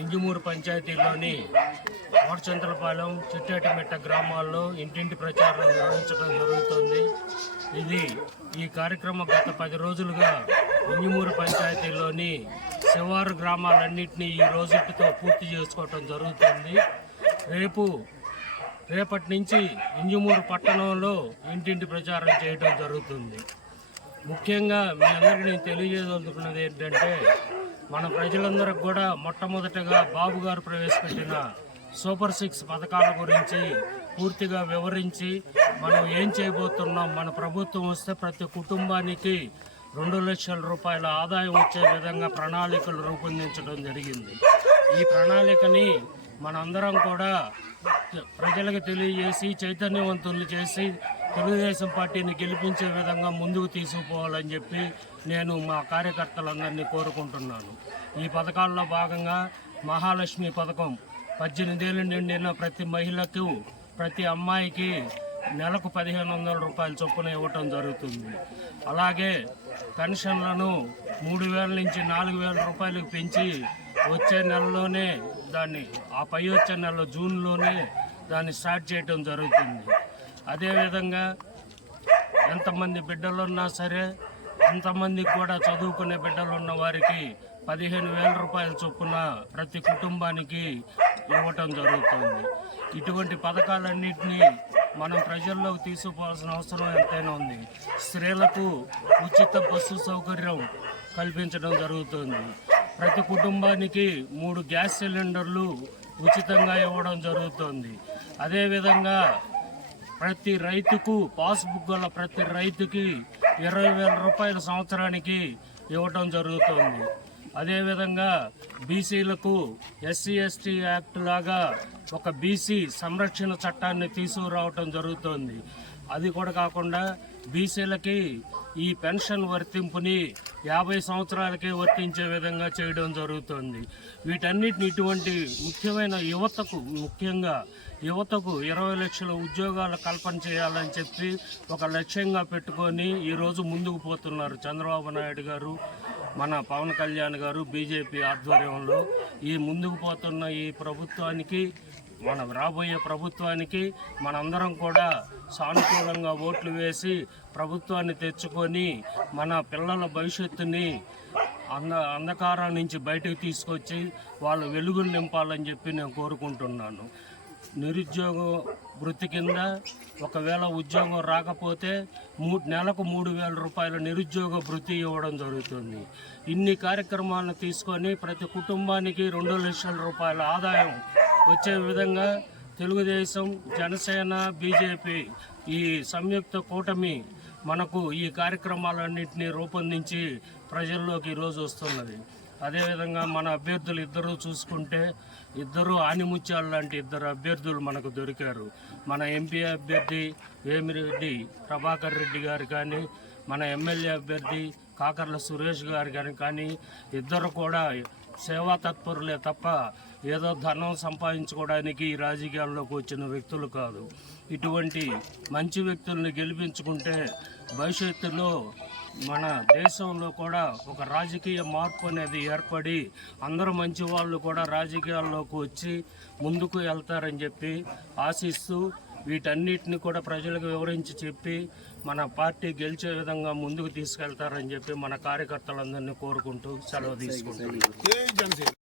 ఇంజమూరు పంచాయతీలోని మోడచంద్రపాలెం, చిట్టేటిమెట్ట గ్రామాల్లో ఇంటింటి ప్రచారం నిర్వహించడం జరుగుతుంది. ఈ కార్యక్రమం గత 10 రోజులుగా ఇంజమూరు పంచాయతీలోని శివారు గ్రామాలన్నింటినీ ఈ రోజుతో పూర్తి చేసుకోవటం జరుగుతుంది. రేపటి నుంచి ఇంజమూరు పట్టణంలో ఇంటింటి ప్రచారం చేయడం జరుగుతుంది. ముఖ్యంగా మీ అందరికీ నేను తెలియజేయదలుచుకున్నది ఏంటంటే, మన ప్రజలందరికీ కూడా మొట్టమొదటగా బాబు గారు ప్రవేశపెట్టిన సూపర్ 6 పథకాల గురించి పూర్తిగా వివరించి మనం ఏం చేయబోతున్నాం, మన ప్రభుత్వం వస్తే ప్రతి కుటుంబానికి 2 లక్షల రూపాయల ఆదాయం వచ్చే విధంగా ప్రణాళికలు రూపొందించడం జరిగింది. ఈ ప్రణాళికని మనందరం కూడా ప్రజలకు తెలియజేసి చైతన్యవంతులు చేసి తెలుగుదేశం పార్టీని గెలిపించే విధంగా ముందుకు తీసుకుపోవాలని చెప్పి నేను మా కార్యకర్తలందరినీ కోరుకుంటున్నాను. ఈ పథకాల్లో భాగంగా మహాలక్ష్మి పథకం 18 ఏళ్ళు నిండిన ప్రతి మహిళకు, ప్రతి అమ్మాయికి నెలకు 1500 రూపాయల చొప్పున ఇవ్వటం జరుగుతుంది. అలాగే పెన్షన్లను 3000 నుంచి 4000 రూపాయలకు పెంచి వచ్చే నెలలోనే పై వచ్చే నెలలో జూన్లోనే దాన్ని స్టార్ట్ చేయడం జరుగుతుంది. అదేవిధంగా ఎంతమంది బిడ్డలున్నా సరే అంతమందికి కూడా చదువుకునే బిడ్డలు ఉన్న వారికి 15,000 రూపాయల చొప్పున ప్రతి కుటుంబానికి ఇవ్వటం జరుగుతుంది. ఇటువంటి పథకాలన్నింటినీ మనం ప్రజల్లోకి తీసుకుపోవాల్సిన అవసరం ఎంతైనా ఉంది. స్త్రీలకు ఉచిత బస్సు సౌకర్యం కల్పించడం జరుగుతుంది. ప్రతి కుటుంబానికి 3 గ్యాస్ సిలిండర్లు ఉచితంగా ఇవ్వడం జరుగుతుంది. అదేవిధంగా ప్రతి రైతుకు పాస్బుక్ గల ప్రతి రైతుకి 20,000 రూపాయల సంవత్సరానికి ఇవ్వటం జరుగుతుంది. అదేవిధంగా బీసీలకు SC ST యాక్ట్ లాగా ఒక బీసీ సంరక్షణ చట్టాన్ని తీసుకురావటం జరుగుతుంది. అది కూడా కాకుండా బీసీలకి ఈ పెన్షన్ వర్తింపుని 50 సంవత్సరాలకే వర్తించే విధంగా చేయడం జరుగుతుంది. వీటన్నిటిని ఇటువంటి ముఖ్యమైన ముఖ్యంగా యువతకు 20 లక్షల ఉద్యోగాల కల్పన చేయాలని చెప్పి ఒక లక్ష్యంగా పెట్టుకొని ఈరోజు ముందుకు పోతున్నారు చంద్రబాబు నాయుడు గారు, మన పవన్ కళ్యాణ్ గారు, బీజేపీ ఆధ్వర్యంలో. ఈ ముందుకు పోతున్న ఈ ప్రభుత్వానికి, మన రాబోయే ప్రభుత్వానికి మనందరం కూడా సానుకూలంగా ఓట్లు వేసి ప్రభుత్వాన్ని తెచ్చుకొని మన పిల్లల భవిష్యత్తుని అంధకారం నుంచి బయటకు తీసుకొచ్చి వాళ్ళు వెలుగులు నింపాలని చెప్పి నేను కోరుకుంటున్నాను. నిరుద్యోగ వృత్తి కింద ఒకవేళ ఉద్యోగం రాకపోతే నెలకు 3,000 రూపాయల నిరుద్యోగ వృత్తి ఇవ్వడం జరుగుతుంది. ఇన్ని కార్యక్రమాలను తీసుకొని ప్రతి కుటుంబానికి 2 లక్షల రూపాయల ఆదాయం వచ్చే విధంగా తెలుగుదేశం, జనసేన, బీజేపీ ఈ సంయుక్త కూటమి మనకు ఈ కార్యక్రమాలన్నింటినీ రూపొందించి ప్రజల్లోకి ఈరోజు వస్తున్నది. అదేవిధంగా మన అభ్యర్థులు ఇద్దరు చూసుకుంటే ఆనిముత్యాలు లాంటి 2 అభ్యర్థులు మనకు దొరికారు. మన ఎంపీ అభ్యర్థి వేమిరెడ్డి ప్రభాకర్ రెడ్డి గారు కానీ, మన ఎమ్మెల్యే అభ్యర్థి కాకర్ల సురేష్ గారు కానీ ఇద్దరు కూడా సేవా తత్పరులే తప్ప ఏదో ధనం సంపాదించుకోవడానికి ఈ రాజకీయాల్లోకి వచ్చిన వ్యక్తులు కాదు. ఇటువంటి మంచి వ్యక్తుల్ని గెలిపించుకుంటే భవిష్యత్తులో మన దేశంలో కూడా ఒక రాజకీయ మార్పు అనేది ఏర్పడి అందరూ మంచి వాళ్ళు కూడా రాజకీయాల్లోకి వచ్చి ముందుకు వెళ్తారని చెప్పి ఆశిస్తూ వీటన్నిటిని కూడా ప్రజలకు వివరించి చెప్పి మన పార్టీ గెలిచే విధంగా ముందుకు తీసుకెళ్తారని చెప్పి మన కార్యకర్తలందరినీ కోరుకుంటూ సెలవు తీసుకుంటున్నాం.